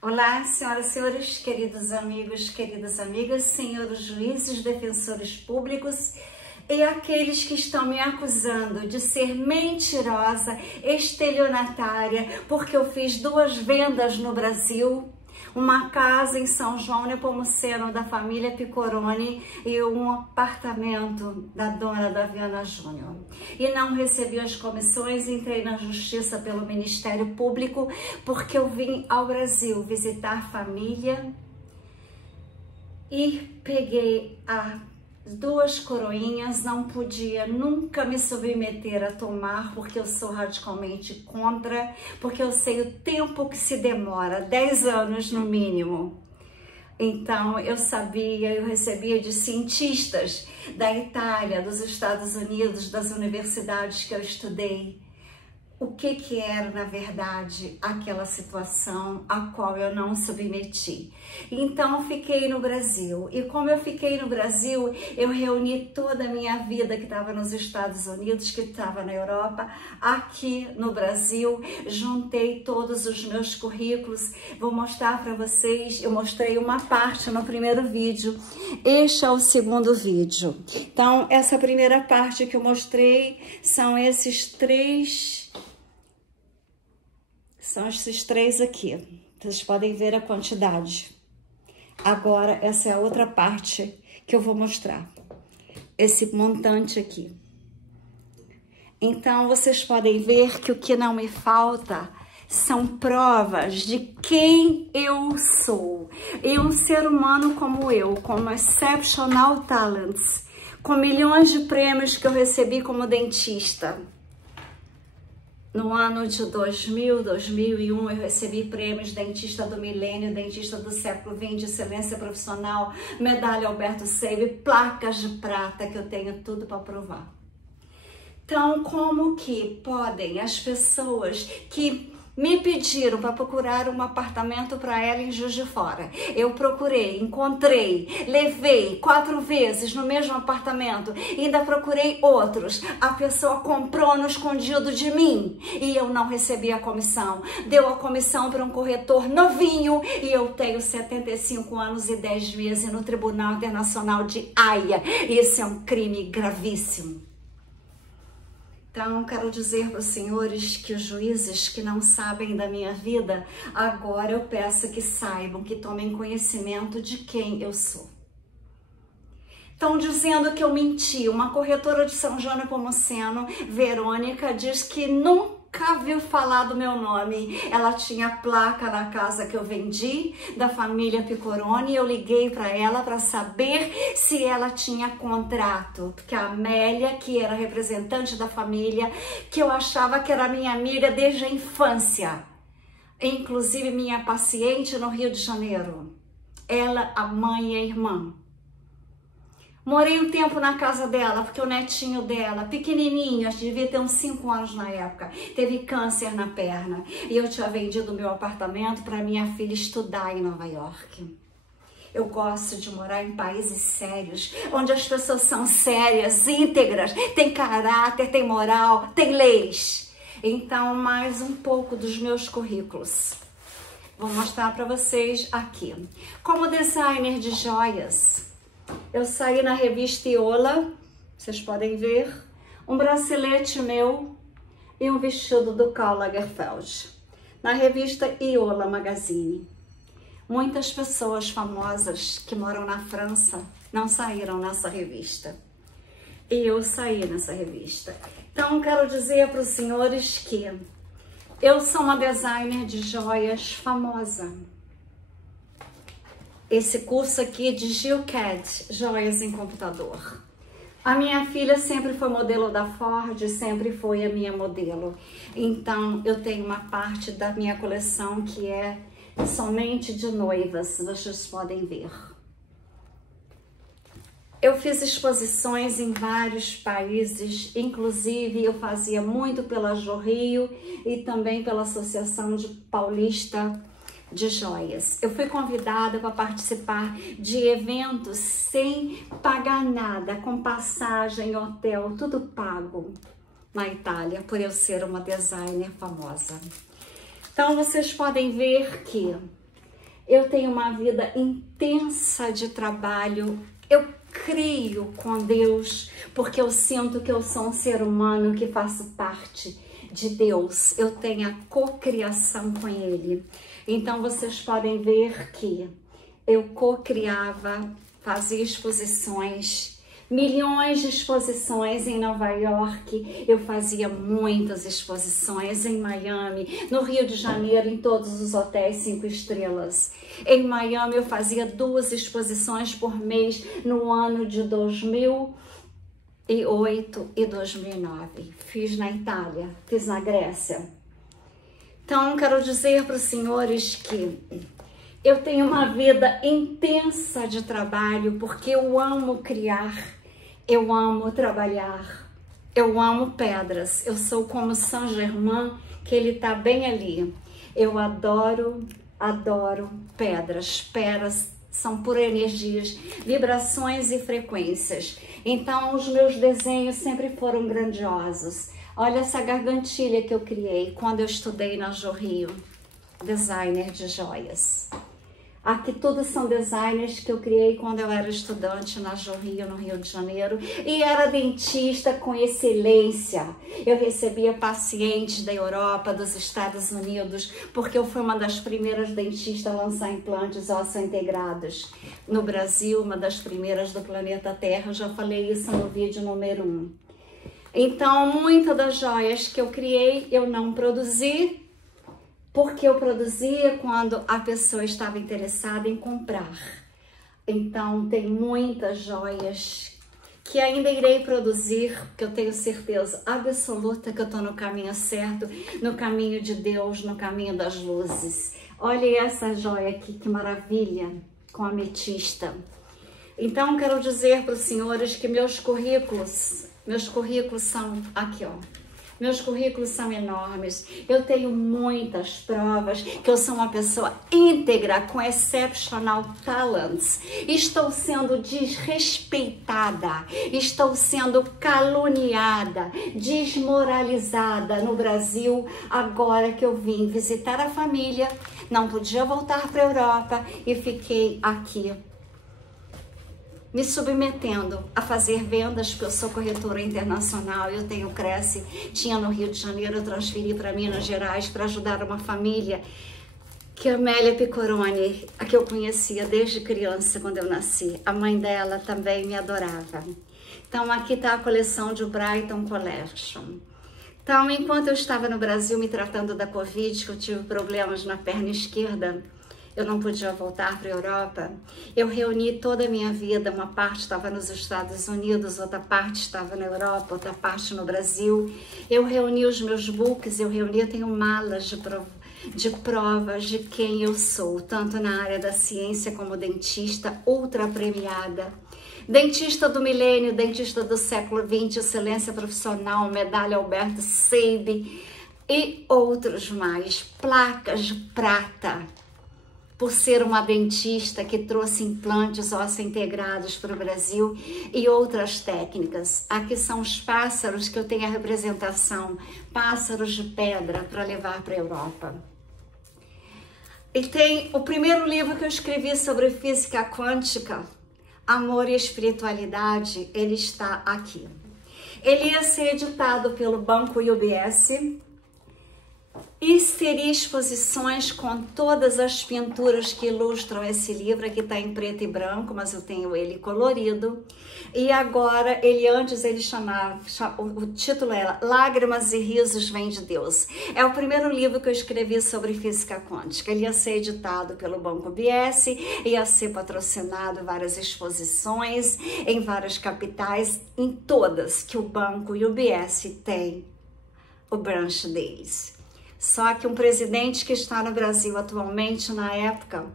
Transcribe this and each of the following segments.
Olá, senhoras e senhores, queridos amigos, queridas amigas, senhores juízes, defensores públicos e aqueles que estão me acusando de ser mentirosa, estelionatária, porque eu fiz 2 vendas no Brasil, uma casa em São João Nepomuceno da família Piccoroni e um apartamento da dona da Viana Júnior. E não recebi as comissões, entrei na justiça pelo Ministério Público porque eu vim ao Brasil visitar família e peguei as 2 coroinhas, não podia nunca me submeter a tomar, porque eu sou radicalmente contra, porque eu sei o tempo que se demora, 10 anos no mínimo. Então eu sabia, eu recebia de cientistas da Itália, dos Estados Unidos, das universidades que eu estudei, o que era, na verdade, aquela situação a qual eu não submeti. Então, fiquei no Brasil. E como eu fiquei no Brasil, eu reuni toda a minha vida que estava nos Estados Unidos, que estava na Europa, aqui no Brasil. Juntei todos os meus currículos. Vou mostrar para vocês. Eu mostrei uma parte no primeiro vídeo. Este é o segundo vídeo. Então, essa primeira parte que eu mostrei são esses 3... São esses 3 aqui. Vocês podem ver a quantidade. Agora, essa é a outra parte que eu vou mostrar. Esse montante aqui. Então, vocês podem ver que o que não me falta são provas de quem eu sou. E um ser humano como eu, com exceptional talents, com milhões de prêmios que eu recebi como dentista. No ano de 2000, 2001, eu recebi prêmios Dentista do Milênio, Dentista do Século XX, de Excelência Profissional, Medalha Alberto Seib, placas de prata, que eu tenho tudo para provar. Então, como que podem as pessoas que me pediram para procurar um apartamento para ela em Juiz de Fora? Eu procurei, encontrei, levei 4 vezes no mesmo apartamento, ainda procurei outros. A pessoa comprou no escondido de mim e eu não recebi a comissão. Deu a comissão para um corretor novinho e eu tenho 75 anos e 10 meses no Tribunal Internacional de Haia. Isso é um crime gravíssimo. Então, quero dizer para os senhores que os juízes que não sabem da minha vida, agora eu peço que saibam, que tomem conhecimento de quem eu sou. Estão dizendo que eu menti. Uma corretora de São João Nepomuceno, Verônica, diz que nunca viu falar do meu nome. Ela tinha placa na casa que eu vendi, da família Piccoroni. Eu liguei para ela para saber se ela tinha contrato, porque a Amélia, que era representante da família, que eu achava que era minha amiga desde a infância, inclusive minha paciente no Rio de Janeiro, ela, a mãe e a irmã. Morei um tempo na casa dela, porque o netinho dela, pequenininho, acho que devia ter uns 5 anos na época, teve câncer na perna. E eu tinha vendido meu apartamento para minha filha estudar em Nova York. Eu gosto de morar em países sérios, onde as pessoas são sérias, íntegras, têm caráter, têm moral, têm leis. Então, mais um pouco dos meus currículos. Vou mostrar para vocês aqui. Como designer de joias, eu saí na revista Iola, vocês podem ver, um bracelete meu e um vestido do Karl Lagerfeld. Na revista Iola Magazine. Muitas pessoas famosas que moram na França não saíram nessa revista. E eu saí nessa revista. Então, quero dizer para os senhores que eu sou uma designer de joias famosa. Esse curso aqui é de GeoCAD, joias em computador. A minha filha sempre foi modelo da Ford, sempre foi a minha modelo. Então, eu tenho uma parte da minha coleção que é somente de noivas, vocês podem ver. Eu fiz exposições em vários países, inclusive eu fazia muito pela Jorrio e também pela Associação de Paulista de Joias. Eu fui convidada para participar de eventos sem pagar nada, com passagem, hotel, tudo pago na Itália, por eu ser uma designer famosa. Então, vocês podem ver que Eu tenho uma vida intensa de trabalho. Eu creio com Deus, porque eu sinto que eu sou um ser humano que faço parte de Deus. Eu tenho a cocriação com Ele. Então, vocês podem ver que eu cocriava, fazia exposições, milhões de exposições em Nova York, eu fazia muitas exposições em Miami, no Rio de Janeiro, em todos os hotéis 5 estrelas. Em Miami eu fazia 2 exposições por mês no ano de 2008 e 2009. Fiz na Itália, fiz na Grécia. Então quero dizer para os senhores que eu tenho uma vida intensa de trabalho, porque eu amo criar. Eu amo trabalhar, eu amo pedras, eu sou como Saint Germain, que ele está bem ali. Eu adoro pedras. Pedras são por energias, vibrações e frequências. Então os meus desenhos sempre foram grandiosos. Olha essa gargantilha que eu criei quando eu estudei na Jo Rio, designer de joias. Aqui todos são designers que eu criei quando eu era estudante na Jo Rio, no Rio de Janeiro, e era dentista com excelência. Eu recebia pacientes da Europa, dos Estados Unidos, porque eu fui uma das primeiras dentistas a lançar implantes ósseo-integrados. No Brasil, uma das primeiras do planeta Terra, eu já falei isso no vídeo número 1. Então, muitas das joias que eu criei, eu não produzi, porque eu produzia quando a pessoa estava interessada em comprar. Então, tem muitas joias que ainda irei produzir, porque eu tenho certeza absoluta que eu estou no caminho certo, no caminho de Deus, no caminho das luzes. Olha essa joia aqui, que maravilha, com ametista. Então, quero dizer para os senhores que meus currículos são aqui, ó. Meus currículos são enormes, eu tenho muitas provas que eu sou uma pessoa íntegra, com exceptional talents. Estou sendo desrespeitada, estou sendo caluniada, desmoralizada no Brasil, agora que eu vim visitar a família, não podia voltar para a Europa e fiquei aqui me submetendo a fazer vendas, porque eu sou corretora internacional, eu tenho Cresce, tinha no Rio de Janeiro, eu transferi para Minas Gerais para ajudar uma família que a Amélia Picoroni, a que eu conhecia desde criança, quando eu nasci. A mãe dela também me adorava. Então aqui está a coleção de Brighton Collection. Então, enquanto eu estava no Brasil me tratando da Covid, que eu tive problemas na perna esquerda, eu não podia voltar para a Europa, eu reuni toda a minha vida, uma parte estava nos Estados Unidos, outra parte estava na Europa, outra parte no Brasil. Eu reuni os meus books, eu tenho malas de provas de quem eu sou, tanto na área da ciência como dentista ultra premiada. Dentista do milênio, dentista do século XX, excelência profissional, medalha Alberto Seib e outros mais, placas de prata, por ser uma dentista que trouxe implantes ósseo-integrados para o Brasil e outras técnicas. Aqui são os pássaros que eu tenho a representação, pássaros de pedra para levar para a Europa. E tem o primeiro livro que eu escrevi sobre física quântica, Amor e Espiritualidade, ele está aqui. Ele ia ser editado pelo Banco UBS, e teria exposições com todas as pinturas que ilustram esse livro. Aqui está em preto e branco, mas eu tenho ele colorido. E agora, antes ele chamava, o título era Lágrimas e Risos Vêm de Deus. É o primeiro livro que eu escrevi sobre física quântica. Ele ia ser editado pelo Banco UBS, ia ser patrocinado várias exposições em várias capitais, em todas que o Banco UBS tem o branch deles. Só que um presidente que está no Brasil atualmente, na época,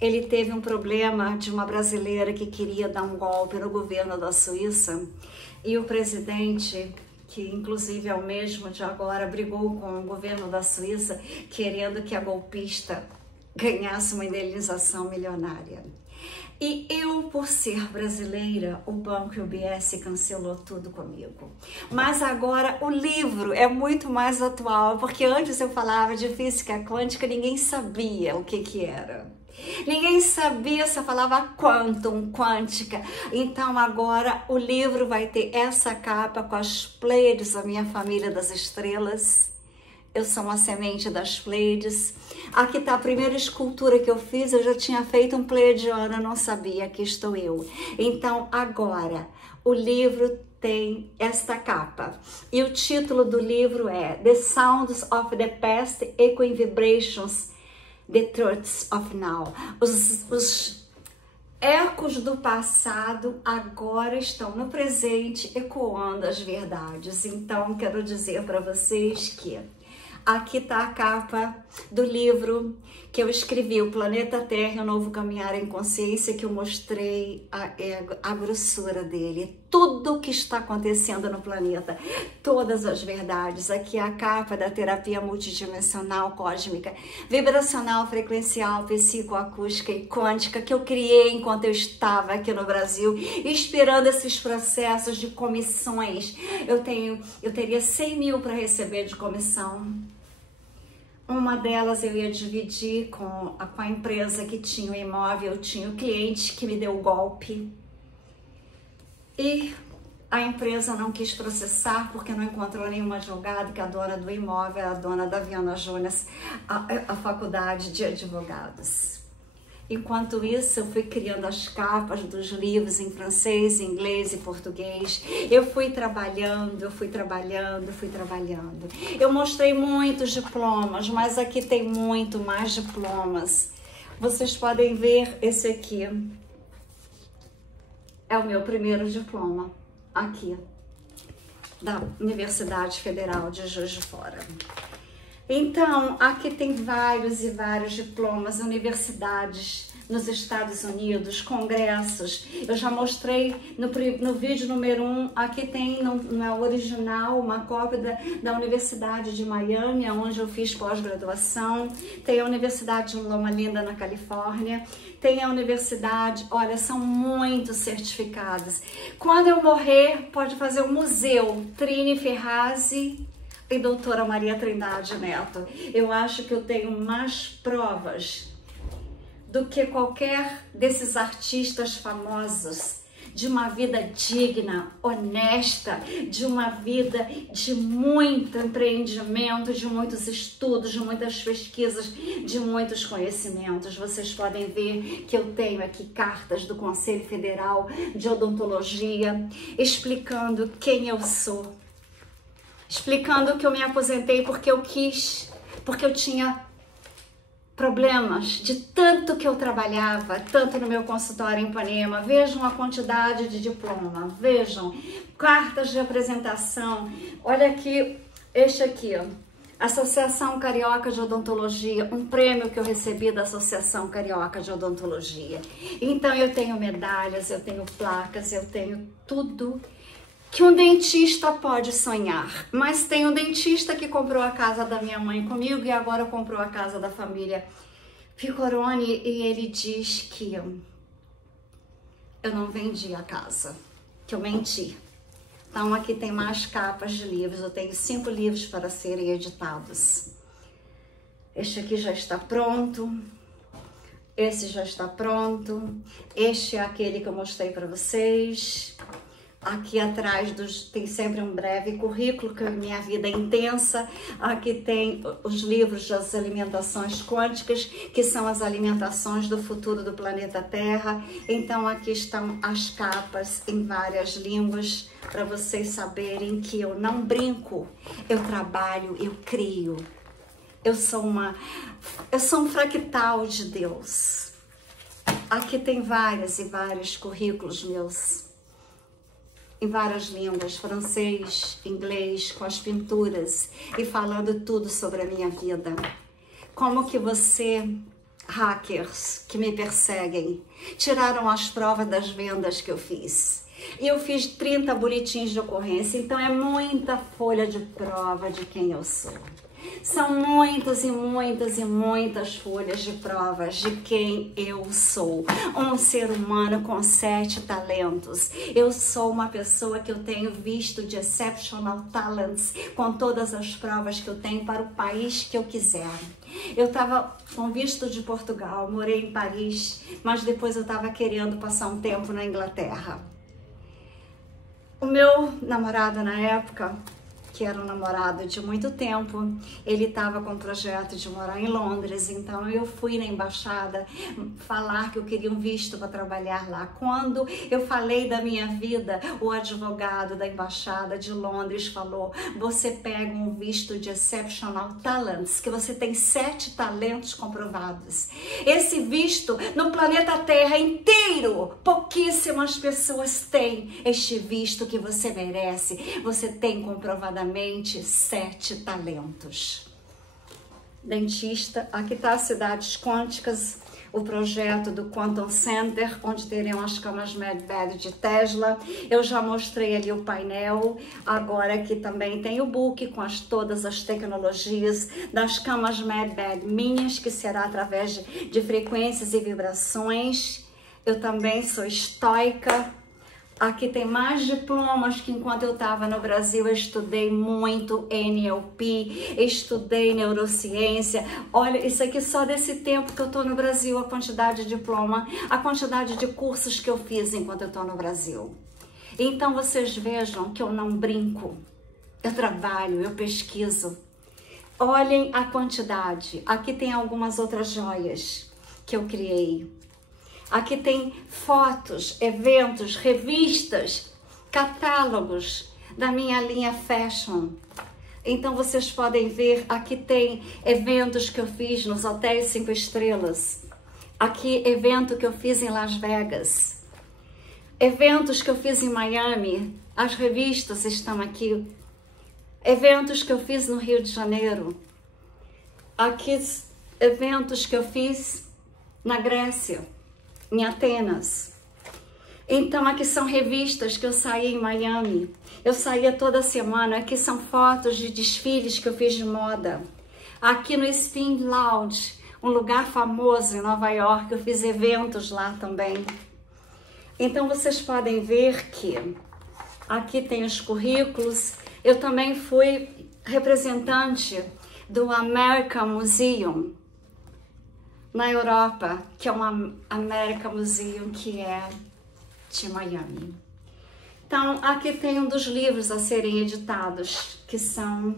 ele teve um problema de uma brasileira que queria dar um golpe no governo da Suíça, e o presidente, que inclusive é o mesmo de agora, brigou com o governo da Suíça, querendo que a golpista ganhasse uma indenização milionária. E eu, por ser brasileira, o banco UBS cancelou tudo comigo. Mas agora o livro é muito mais atual, porque antes eu falava de física quântica, ninguém sabia o que era. Ninguém sabia se eu falava quantum, quântica. Então agora o livro vai ter essa capa com as Pleiades, a minha família das estrelas. Eu sou uma semente das Pleiades. Aqui está a primeira escultura que eu fiz, eu já tinha feito um pleiadiano, eu não sabia, aqui estou eu. Então agora o livro tem esta capa. E o título do livro é The Sounds of the Past, Echoing Vibrations, The Truths of Now. Os ecos do passado agora estão no presente, ecoando as verdades. Então, quero dizer para vocês que aqui está a capa do livro que eu escrevi, O Planeta Terra, o Novo Caminhar em Consciência, que eu mostrei a grossura dele, tudo o que está acontecendo no planeta, todas as verdades. Aqui é a capa da terapia multidimensional cósmica, vibracional, frequencial, psicoacústica e quântica, que eu criei enquanto eu estava aqui no Brasil, inspirando esses processos de comissões. Eu teria 100 mil para receber de comissão. Uma delas eu ia dividir com a empresa que tinha o imóvel, eu tinha o cliente que me deu o golpe. E a empresa não quis processar porque não encontrou nenhuma advogada, que a dona do imóvel era a dona da Viana Jonas, a faculdade de advogados. Enquanto isso, eu fui criando as capas dos livros em francês, inglês e português. Eu fui trabalhando. Eu mostrei muitos diplomas, mas aqui tem muito mais diplomas. Vocês podem ver esse aqui. É o meu primeiro diploma, aqui, da Universidade Federal de Juiz de Fora. Então, aqui tem vários e vários diplomas, universidades nos Estados Unidos, congressos. Eu já mostrei no vídeo número 1, aqui tem no original uma cópia da Universidade de Miami, onde eu fiz pós-graduação. Tem a Universidade de Loma Linda, na Califórnia. Tem a universidade, olha, são muitos certificados. Quando eu morrer, pode fazer um museu, Trini Ferrazzi e doutora Maria Trindade Neto. Eu acho que eu tenho mais provas do que qualquer desses artistas famosos, de uma vida digna, honesta, de uma vida de muito empreendimento, de muitos estudos, de muitas pesquisas, de muitos conhecimentos. Vocês podem ver que eu tenho aqui cartas do Conselho Federal de Odontologia, explicando quem eu sou, explicando que eu me aposentei porque eu quis, porque eu tinha problemas de tanto que eu trabalhava, tanto no meu consultório em Ipanema. Vejam a quantidade de diploma, vejam, cartas de apresentação. Olha aqui, este aqui, ó, Associação Carioca de Odontologia, um prêmio que eu recebi da Associação Carioca de Odontologia. Então eu tenho medalhas, eu tenho placas, eu tenho tudo que um dentista pode sonhar. Mas tem um dentista que comprou a casa da minha mãe comigo e agora comprou a casa da família Ficoroni, e ele diz que eu não vendi a casa, que eu menti. Então aqui tem mais capas de livros, eu tenho 5 livros para serem editados. Este aqui já está pronto, esse já está pronto, este é aquele que eu mostrei para vocês. Aqui atrás tem sempre um breve currículo, que a minha vida é intensa. Aqui tem os livros das alimentações quânticas, que são as alimentações do futuro do planeta Terra. Então aqui estão as capas em várias línguas, para vocês saberem que eu não brinco, eu trabalho, eu crio. Eu sou um fractal de Deus. Aqui tem vários e vários currículos meus, em várias línguas, francês, inglês, com as pinturas e falando tudo sobre a minha vida. Como que hackers que me perseguem, tiraram as provas das vendas que eu fiz. E eu fiz 30 boletins de ocorrência, então é muita folha de prova de quem eu sou. São muitas e muitas e muitas folhas de provas de quem eu sou. Um ser humano com 7 talentos. Eu sou uma pessoa que eu tenho visto de exceptional talents com todas as provas que eu tenho para o país que eu quiser. Eu estava com visto de Portugal, morei em Paris, mas depois eu estava querendo passar um tempo na Inglaterra. O meu namorado na época, que era um namorado de muito tempo, ele estava com o projeto de morar em Londres, então eu fui na embaixada falar que eu queria um visto para trabalhar lá. Quando eu falei da minha vida, o advogado da embaixada de Londres falou: você pega um visto de exceptional talents, que você tem 7 talentos comprovados. Esse visto no planeta Terra inteiro, pouquíssimas pessoas têm este visto que você merece. Você tem comprovadamente 7 talentos. Dentista, aqui está as cidades quânticas, o projeto do Quantum Center, onde teriam as camas Medbed de Tesla. Eu já mostrei ali o painel, agora aqui também tem o book com todas as tecnologias das camas Medbed minhas, que será através de frequências e vibrações. Eu também sou estoica. Aqui tem mais diplomas que enquanto eu estava no Brasil eu estudei muito NLP, estudei neurociência. Olha, isso aqui só desse tempo que eu estou no Brasil, a quantidade de diploma, a quantidade de cursos que eu fiz enquanto eu estou no Brasil. Então vocês vejam que eu não brinco, eu trabalho, eu pesquiso. Olhem a quantidade. Aqui tem algumas outras joias que eu criei. Aqui tem fotos, eventos, revistas, catálogos da minha linha Fashion. Então vocês podem ver, aqui tem eventos que eu fiz nos hotéis 5 estrelas. Aqui, evento que eu fiz em Las Vegas. Eventos que eu fiz em Miami. As revistas estão aqui. Eventos que eu fiz no Rio de Janeiro. Aqui, eventos que eu fiz na Grécia, em Atenas. Então aqui são revistas que eu saí em Miami. Eu saía toda semana. Aqui são fotos de desfiles que eu fiz de moda. Aqui no Spin Lounge, um lugar famoso em Nova York, eu fiz eventos lá também. Então vocês podem ver que aqui tem os currículos. Eu também fui representante do American Museum na Europa, que é uma American Museum que é de Miami. Então, aqui tem um dos livros a serem editados, que são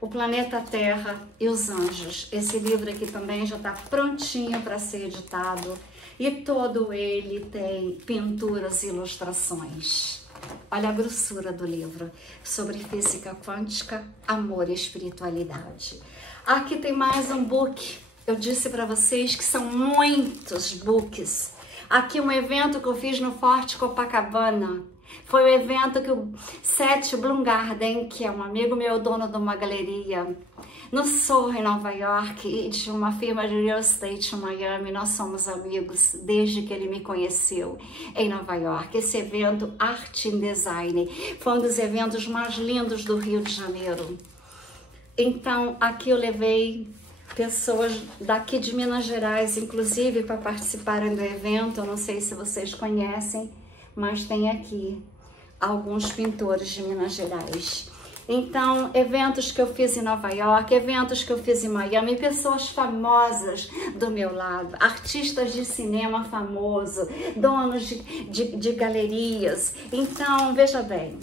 O Planeta Terra e os Anjos. Esse livro aqui também já está prontinho para ser editado e todo ele tem pinturas e ilustrações. Olha a grossura do livro, sobre física quântica, amor e espiritualidade. Aqui tem mais um book. Eu disse para vocês que são muitos books. Aqui um evento que eu fiz no Forte Copacabana. Foi o evento que o Seth Blumgarden, que é um amigo meu, dono de uma galeria, no Soho, em Nova York, e de uma firma de real estate em Miami. Nós somos amigos desde que ele me conheceu em Nova York. Esse evento, Arte em Design, foi um dos eventos mais lindos do Rio de Janeiro. Então, aqui eu levei pessoas daqui de Minas Gerais, inclusive, para participarem do evento. Eu não sei se vocês conhecem, mas tem aqui alguns pintores de Minas Gerais. Então, eventos que eu fiz em Nova York, eventos que eu fiz em Miami, pessoas famosas do meu lado, artistas de cinema famoso, donos de galerias. Então, veja bem,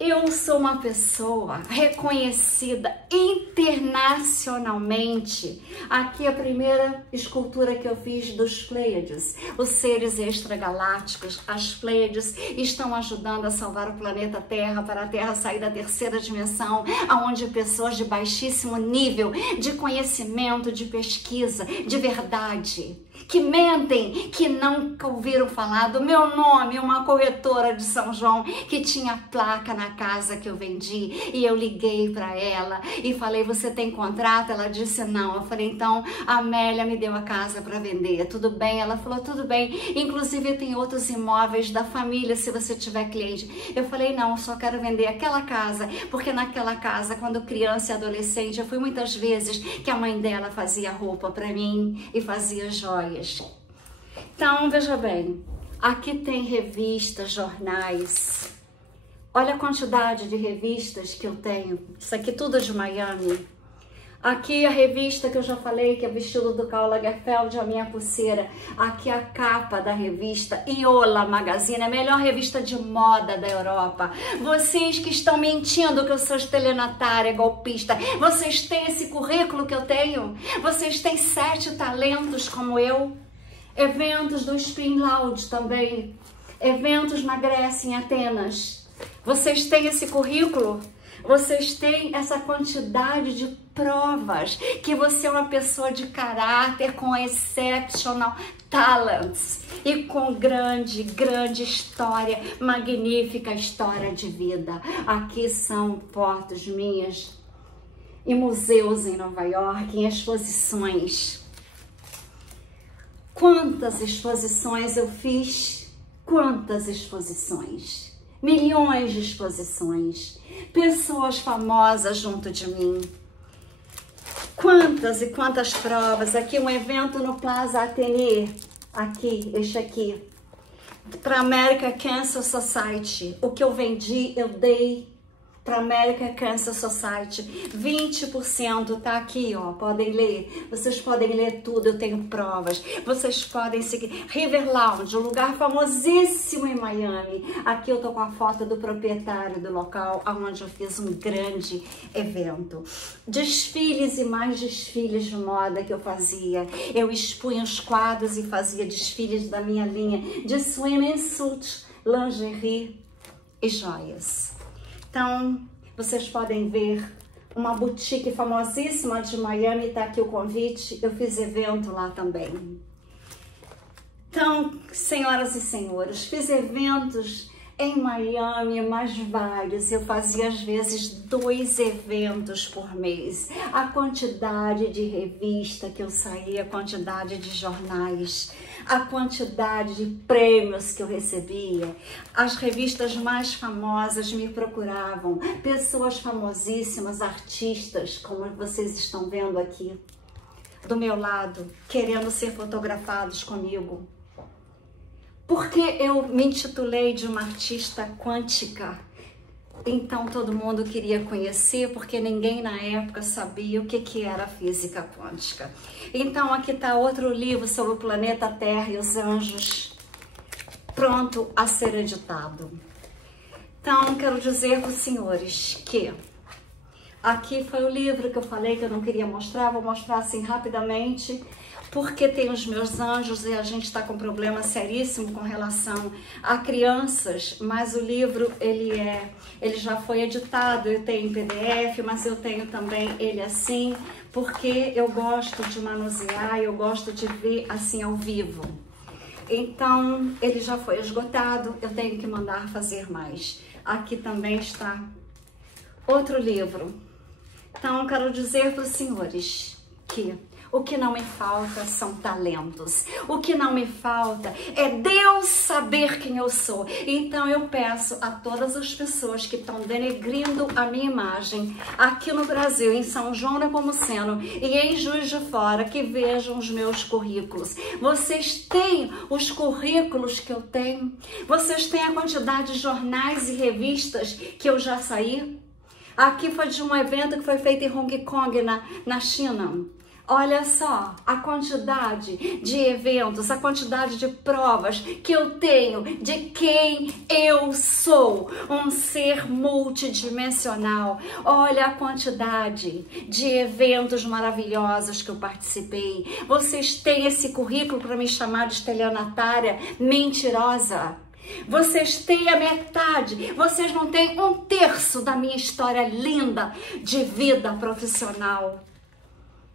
eu sou uma pessoa reconhecida internacionalmente. Aqui a primeira escultura que eu fiz dos Pleiades, os seres extragalácticos. As Pleiades estão ajudando a salvar o planeta Terra, para a Terra sair da terceira dimensão, onde pessoas de baixíssimo nível de conhecimento, de pesquisa, de verdade, que mentem, que nunca ouviram falar do meu nome, uma corretora de São João que tinha placa na casa que eu vendi, e eu liguei para ela e falei, você tem contrato? Ela disse não. Eu falei, então a Amélia me deu a casa para vender, tudo bem? Ela falou, tudo bem, inclusive tem outros imóveis da família se você tiver cliente. Eu falei, não, eu só quero vender aquela casa, porque naquela casa, quando criança e adolescente, eu fui muitas vezes que a mãe dela fazia roupa para mim e fazia joias. Então, veja bem, aqui tem revistas, jornais. Olha a quantidade de revistas que eu tenho. Isso aqui tudo é de Miami. Aqui a revista que eu já falei, que é o vestido do Karl Lagerfeld, a minha pulseira. Aqui a capa da revista Iola Magazine, a melhor revista de moda da Europa. Vocês que estão mentindo que eu sou estelionatária, golpista, vocês têm esse currículo que eu tenho? Vocês têm 7 talentos como eu? Eventos do Spin Loud também. Eventos na Grécia, em Atenas. Vocês têm esse currículo? Vocês têm essa quantidade de provas que você é uma pessoa de caráter com exceptional talents e com grande história, magnífica história de vida. Aqui são fotos minhas em museus em Nova York, em exposições. Quantas exposições eu fiz? Quantas exposições? Milhões de exposições, pessoas famosas junto de mim. Quantas e quantas provas. Aqui um evento no Plaza Athénée, aqui, este aqui, para American Cancer Society. O que eu vendi, eu dei para American Cancer Society. 20% tá aqui, ó, podem ler. Vocês podem ler tudo, eu tenho provas. Vocês podem seguir. River Lounge, um lugar famosíssimo em Miami. Aqui eu tô com a foto do proprietário do local, onde eu fiz um grande evento. Desfiles e mais desfiles de moda que eu fazia. Eu expunha os quadros e fazia desfiles da minha linha de swimming suit, lingerie e joias. Então, vocês podem ver uma boutique famosíssima de Miami, tá aqui o convite, eu fiz evento lá também. Então, senhoras e senhores, fiz eventos em Miami, mais vários, eu fazia às vezes 2 eventos por mês. A quantidade de revista que eu saía, a quantidade de jornais, a quantidade de prêmios que eu recebia. As revistas mais famosas me procuravam, pessoas famosíssimas, artistas, como vocês estão vendo aqui, do meu lado, querendo ser fotografados comigo. Porque eu me intitulei de uma artista quântica, então todo mundo queria conhecer, porque ninguém na época sabia o que era física quântica. Então aqui está outro livro sobre o planeta Terra e os anjos, pronto a ser editado. Então quero dizer para os senhores que aqui foi o livro que eu falei que eu não queria mostrar, vou mostrar assim rapidamente, porque tem os meus anjos e a gente está com um problema seríssimo com relação a crianças, mas o livro ele já foi editado, eu tenho em PDF, mas eu tenho também ele assim, porque eu gosto de manusear, eu gosto de ver assim ao vivo. Então, ele já foi esgotado, eu tenho que mandar fazer mais. Aqui também está outro livro. Então, quero dizer para os senhores que o que não me falta são talentos. O que não me falta é Deus saber quem eu sou. Então eu peço a todas as pessoas que estão denegrindo a minha imagem aqui no Brasil, em São João Nepomuceno e em Juiz de Fora, que vejam os meus currículos. Vocês têm os currículos que eu tenho? Vocês têm a quantidade de jornais e revistas que eu já saí? Aqui foi de um evento que foi feito em Hong Kong, na China. Olha só a quantidade de eventos, a quantidade de provas que eu tenho de quem eu sou, um ser multidimensional. Olha a quantidade de eventos maravilhosos que eu participei. Vocês têm esse currículo para me chamar de estelionatária, mentirosa? Vocês têm a metade, vocês não têm 1/3 da minha história linda de vida profissional.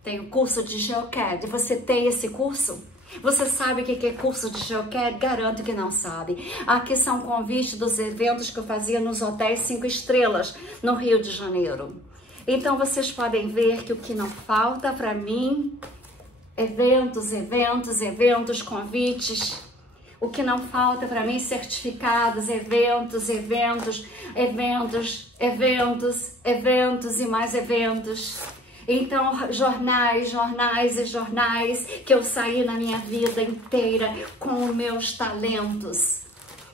Tem o curso de GeoCAD, você tem esse curso? Você sabe o que é curso de geocache? Garanto que não sabe. Aqui são convites dos eventos que eu fazia nos hotéis 5 estrelas no Rio de Janeiro. Então vocês podem ver que o que não falta para mim, eventos, convites. O que não falta para mim, certificados, eventos e mais eventos. Então, jornais que eu saí na minha vida inteira com os meus talentos.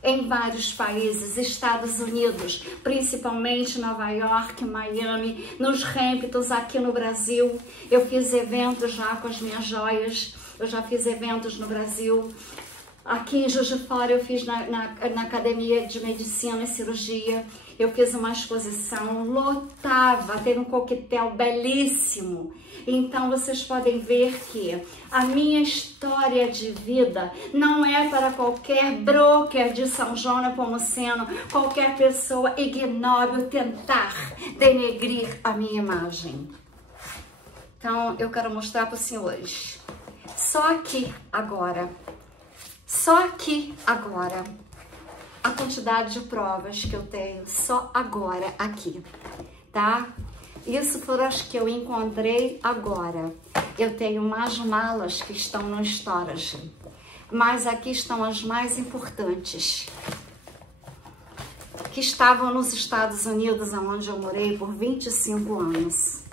Em vários países, Estados Unidos, principalmente Nova York, Miami, nos Hamptons, aqui no Brasil. Eu fiz eventos já com as minhas joias, eu já fiz eventos no Brasil. Aqui em Juiz de Fora eu fiz na Academia de Medicina e Cirurgia, eu fiz uma exposição, lotava, teve um coquetel belíssimo. Então vocês podem ver que a minha história de vida não é para qualquer broker de São João Nepomuceno, qualquer pessoa ignóbil tentar denegrir a minha imagem. Então eu quero mostrar para os senhores, só aqui agora, a quantidade de provas que eu tenho, só agora aqui, tá? Isso foram as que eu encontrei agora. Eu tenho mais malas que estão no storage, mas aqui estão as mais importantes, que estavam nos Estados Unidos, onde eu morei por 25 anos.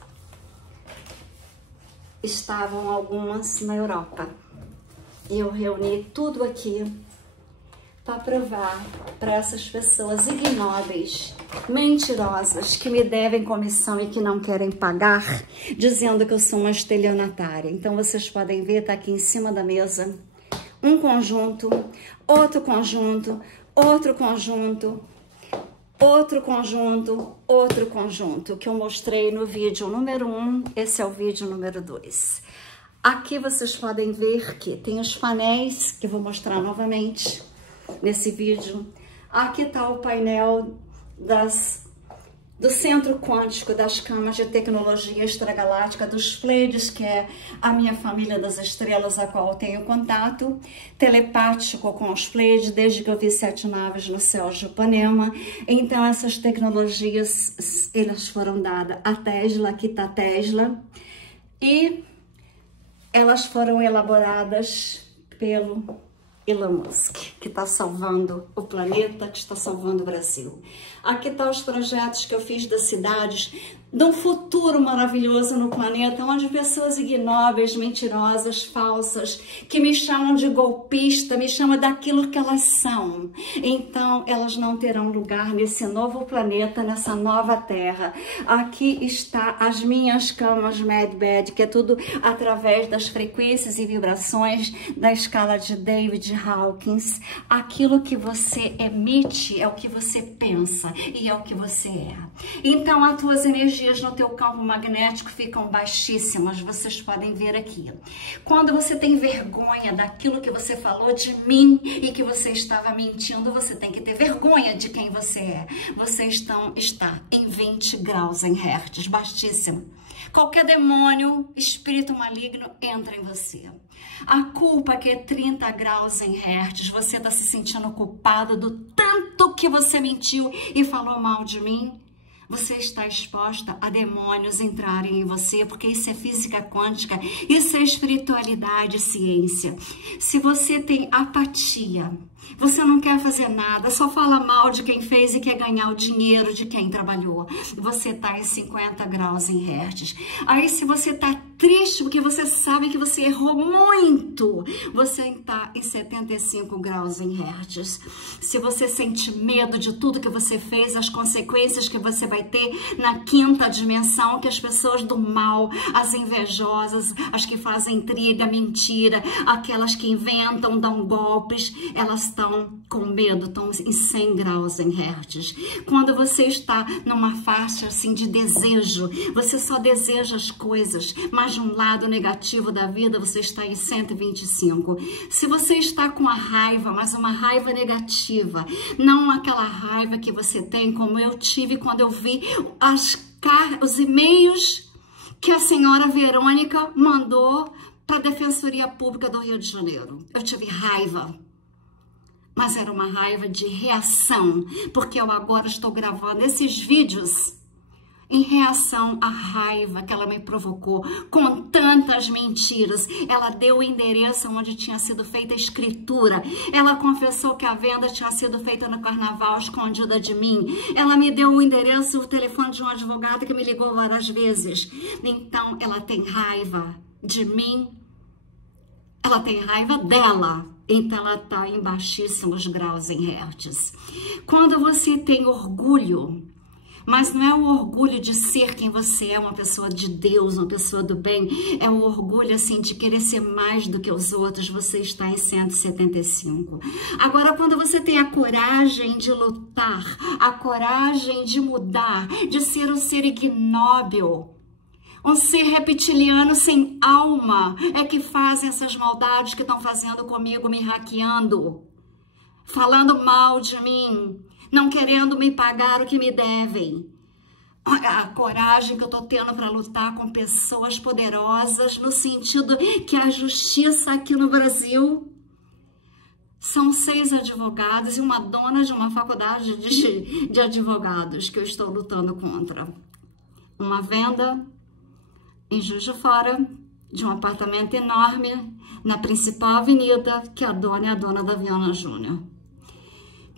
Estavam algumas na Europa. E eu reuni tudo aqui para provar para essas pessoas ignóbeis, mentirosas, que me devem comissão e que não querem pagar, dizendo que eu sou uma estelionatária. Então vocês podem ver, tá aqui em cima da mesa, um conjunto, outro conjunto, outro conjunto, outro conjunto, outro conjunto, que eu mostrei no vídeo número 1, esse é o vídeo número 2. Aqui vocês podem ver que tem os painéis, que eu vou mostrar novamente nesse vídeo. Aqui está o painel do Centro Quântico das Camas de Tecnologia Extragaláctica dos Pleiades, que é a minha família das estrelas, a qual eu tenho contato telepático com os Pleiades, desde que eu vi 7 naves no céu de Ipanema. Então essas tecnologias, elas foram dadas a Tesla, aqui está a Tesla, e elas foram elaboradas pelo Elon Musk, que está salvando o planeta, que está salvando o Brasil. Aqui estão os projetos que eu fiz das cidades, de um futuro maravilhoso no planeta, onde pessoas ignóbeis, mentirosas, falsas, que me chamam de golpista, me chamam daquilo que elas são. Então, elas não terão lugar nesse novo planeta, nessa nova terra. Aqui está as minhas camas Medbed, que é tudo através das frequências e vibrações da escala de David Hawkins. Aquilo que você emite é o que você pensa e é o que você é. Então, as tuas energias no teu campo magnético ficam baixíssimas, vocês podem ver aqui. Quando você tem vergonha daquilo que você falou de mim e que você estava mentindo, você tem que ter vergonha de quem você é. Você está em 20 graus em hertz, baixíssimo. Qualquer demônio, espírito maligno entra em você. A culpa que é 30 graus em hertz, você está se sentindo culpado do tanto que você mentiu e falou mal de mim. Você está exposta a demônios entrarem em você, porque isso é física quântica, isso é espiritualidade, ciência. Se você tem apatia, você não quer fazer nada, só fala mal de quem fez e quer ganhar o dinheiro de quem trabalhou, você está em 50 graus em hertz. Aí se você está triste porque você sabe que você errou muito, você está em 75 graus em hertz. Se você sente medo de tudo que você fez, as consequências que você vai ter na 5ª dimensão, que as pessoas do mal, as invejosas, as que fazem intriga, mentira, aquelas que inventam, dão golpes, elas estão com medo, estão em 100 graus em hertz. Quando você está numa faixa assim de desejo, você só deseja as coisas, mas de um lado negativo da vida você está em 125. Se você está com a raiva, mas uma raiva negativa, não aquela raiva que você tem como eu tive quando eu vi os e-mails que a senhora Verônica mandou para a Defensoria Pública do Rio de Janeiro. Eu tive raiva, mas era uma raiva de reação, porque eu agora estou gravando esses vídeos em reação à raiva que ela me provocou com tantas mentiras. Ela deu o endereço onde tinha sido feita a escritura. Ela confessou que a venda tinha sido feita no carnaval, escondida de mim. Ela me deu o endereço, o telefone de um advogado que me ligou várias vezes. Então, ela tem raiva de mim. Ela tem raiva dela. Então, ela está em baixíssimos graus em hertz. Quando você tem orgulho, mas não é o orgulho de ser quem você é, uma pessoa de Deus, uma pessoa do bem, é o orgulho, assim, de querer ser mais do que os outros, você está em 175. Agora, quando você tem a coragem de lutar, a coragem de mudar, de ser um ser ignóbil, um ser reptiliano sem alma, é que fazem essas maldades que estão fazendo comigo, me hackeando, falando mal de mim, não querendo me pagar o que me devem. A coragem que eu tô tendo para lutar com pessoas poderosas, no sentido que a justiça aqui no Brasil são 6 advogados e uma dona de uma faculdade de advogados que eu estou lutando contra. Uma venda em Juiz de Fora de um apartamento enorme na principal avenida, que a dona é a dona da Viana Júnior.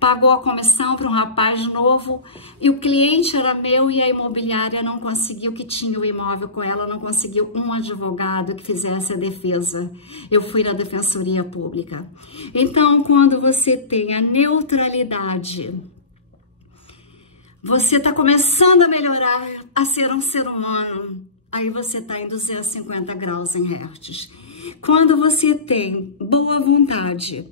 Pagou a comissão para um rapaz novo e o cliente era meu e a imobiliária não conseguiu, que tinha o imóvel com ela, não conseguiu um advogado que fizesse a defesa. Eu fui na Defensoria Pública. Então, quando você tem a neutralidade, você está começando a melhorar, a ser um ser humano, aí você está em 250 graus em hertz. Quando você tem boa vontade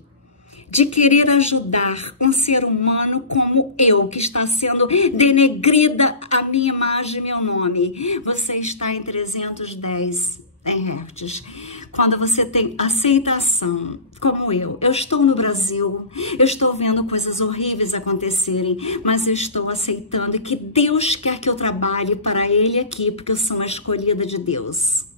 de querer ajudar um ser humano como eu, que está sendo denegrida a minha imagem e meu nome, você está em 310 em hertz. Quando você tem aceitação, como eu estou no Brasil, eu estou vendo coisas horríveis acontecerem, mas eu estou aceitando que Deus quer que eu trabalhe para Ele aqui, porque eu sou uma escolhida de Deus.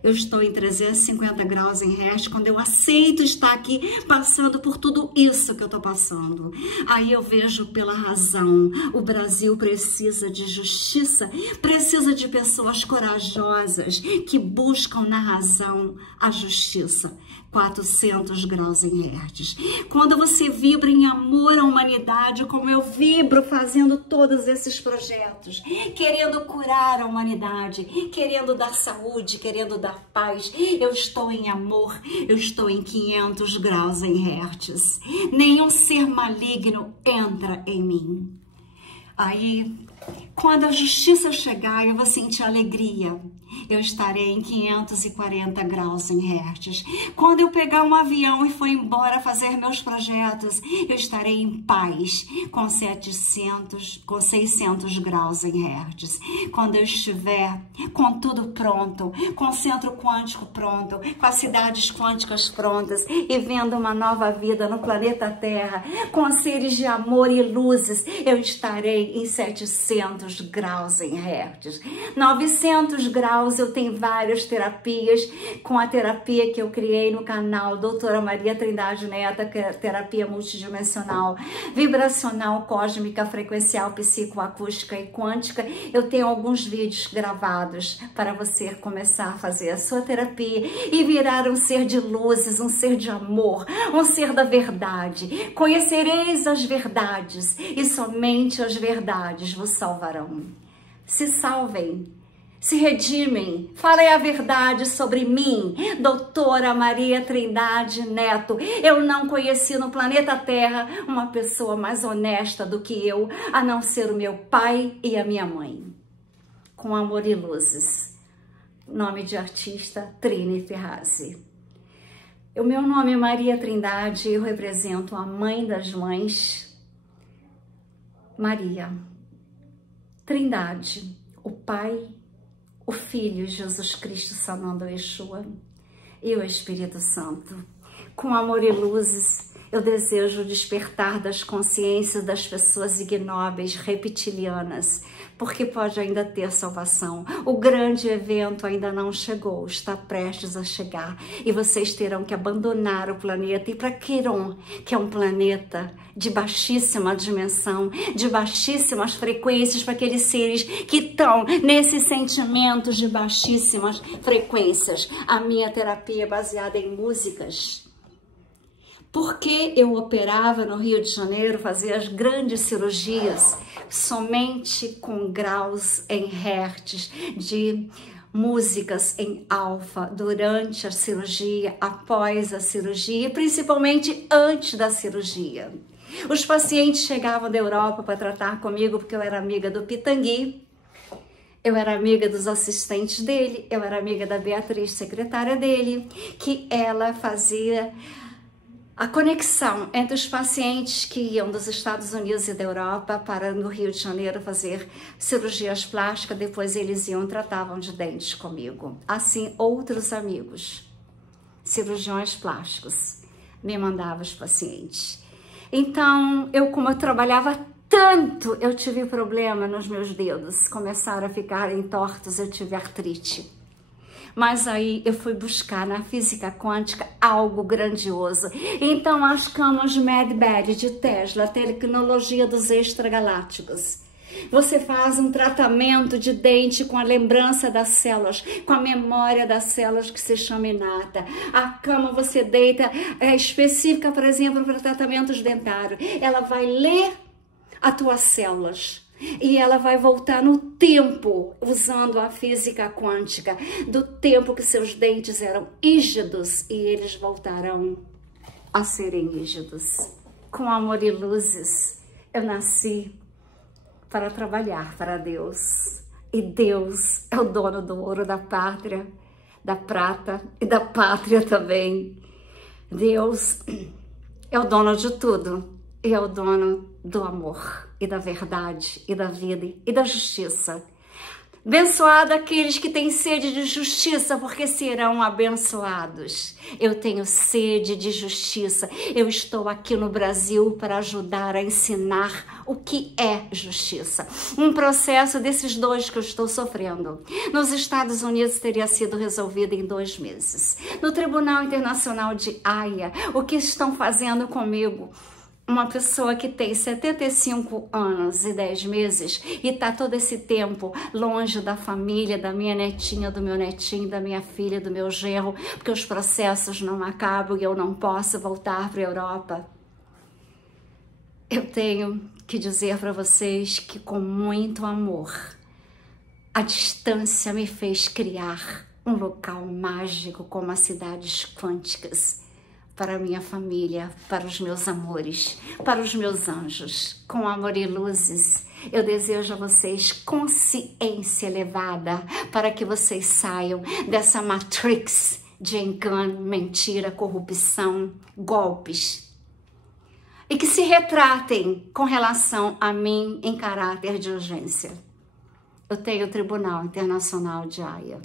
Eu estou em 350 graus em hertz quando eu aceito estar aqui passando por tudo isso que eu estou passando. Aí eu vejo pela razão. O Brasil precisa de justiça, precisa de pessoas corajosas que buscam na razão a justiça. 400 graus em hertz. Quando você vibra em amor à humanidade, como eu vibro fazendo todos esses projetos, querendo curar a humanidade, querendo dar saúde, querendo dar paz, eu estou em amor, eu estou em 500 graus em hertz. Nenhum ser maligno entra em mim. Aí, quando a justiça chegar, eu vou sentir alegria. Eu estarei em 540 graus em hertz. Quando eu pegar um avião e for embora fazer meus projetos, eu estarei em paz com 600 graus em hertz. Quando eu estiver com tudo pronto, com o centro quântico pronto, com as cidades quânticas prontas e vendo uma nova vida no planeta Terra, com seres de amor e luzes, eu estarei em 700 graus em hertz. 900 graus eu tenho várias terapias, com a terapia que eu criei no canal Doutora Maria Trindade Neto, que é terapia multidimensional, vibracional, cósmica, frequencial, psicoacústica e quântica. Eu tenho alguns vídeos gravados para você começar a fazer a sua terapia e virar um ser de luzes, um ser de amor, um ser da verdade. Conhecereis as verdades e somente as verdades vos salvarão. Se salvem, se redimem, falem a verdade sobre mim, Doutora Maria Trindade Neto. Eu não conheci no planeta Terra uma pessoa mais honesta do que eu, a não ser o meu pai e a minha mãe. Com amor e luzes. Nome de artista, Trini Ferrazzi. O meu nome é Maria Trindade, eu represento a mãe das mães, Maria Trindade, o pai, o Filho Jesus Cristo Sanando Yeshua e o Espírito Santo. Com amor e luzes, Eu desejo o despertar das consciências das pessoas ignóbeis, reptilianas, porque pode ainda ter salvação. O grande evento ainda não chegou, está prestes a chegar. E vocês terão que abandonar o planeta. E para Quiron, que é um planeta de baixíssima dimensão, de baixíssimas frequências, para aqueles seres que estão nesses sentimentos de baixíssimas frequências. A minha terapia é baseada em músicas. Porque eu operava no Rio de Janeiro, fazia as grandes cirurgias, somente com graus em hertz de músicas em alfa, durante a cirurgia, após a cirurgia e principalmente antes da cirurgia. Os pacientes chegavam da Europa para tratar comigo porque eu era amiga do Pitangui, eu era amiga dos assistentes dele, eu era amiga da Beatriz, secretária dele, que ela fazia a conexão entre os pacientes que iam dos Estados Unidos e da Europa para no Rio de Janeiro fazer cirurgias plásticas, depois eles iam tratavam de dentes comigo. Assim, outros amigos, cirurgiões plásticos, me mandavam os pacientes. Então, como eu trabalhava tanto, eu tive problema nos meus dedos, começaram a ficar tortos, eu tive artrite. Mas aí eu fui buscar na física quântica algo grandioso. Então as camas Medbed de Tesla, a tecnologia dos extragalácticos. Você faz um tratamento de dente com a lembrança das células, com a memória das células que se chama inata. A cama você deita é específica, por exemplo, para tratamentos dentários. Ela vai ler as tuas células. E ela vai voltar no tempo, usando a física quântica, do tempo que seus dentes eram rígidos e eles voltarão a serem rígidos. Com amor e luzes, eu nasci para trabalhar para Deus. E Deus é o dono do ouro da pátria, da prata e da pátria também. Deus é o dono de tudo e é o dono do amor e da verdade e da vida e da justiça. Abençoado aqueles que têm sede de justiça, porque serão abençoados. Eu tenho sede de justiça. Eu estou aqui no Brasil para ajudar a ensinar o que é justiça. Um processo desses dois que eu estou sofrendo. Nos Estados Unidos teria sido resolvido em 2 meses. No Tribunal Internacional de Haia, o que estão fazendo comigo? Uma pessoa que tem 75 anos e 10 meses e está todo esse tempo longe da família, da minha netinha, do meu netinho, da minha filha, do meu genro, porque os processos não acabam e eu não posso voltar para a Europa. Eu tenho que dizer para vocês que com muito amor, a distância me fez criar um local mágico como as cidades quânticas, para a minha família, para os meus amores, para os meus anjos. Com amor e luzes, eu desejo a vocês consciência elevada para que vocês saiam dessa matrix de engano, mentira, corrupção, golpes. E que se retratem com relação a mim em caráter de urgência. Eu tenho o Tribunal Internacional de Haia.